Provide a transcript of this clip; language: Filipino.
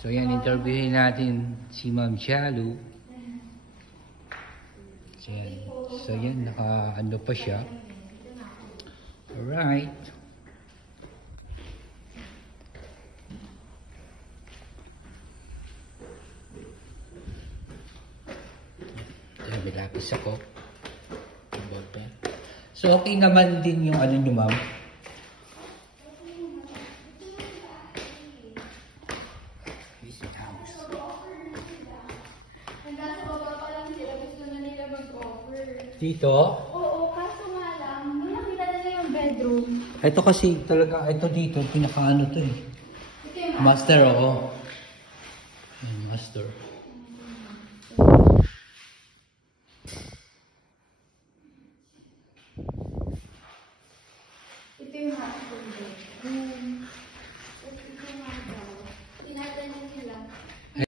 So yan, interviewin natin si Ma'am Chalu. So yan, naka-ano pa siya. Alright. May lapis ako. So okay naman din yung ano nyo, ma'am? Dito? Oo, kaso nga lang, nung nakita na yung bedroom. Ito kasi talaga, ito dito, pinaka-ano to eh. Master, oo. Master. Ito yung master bedroom.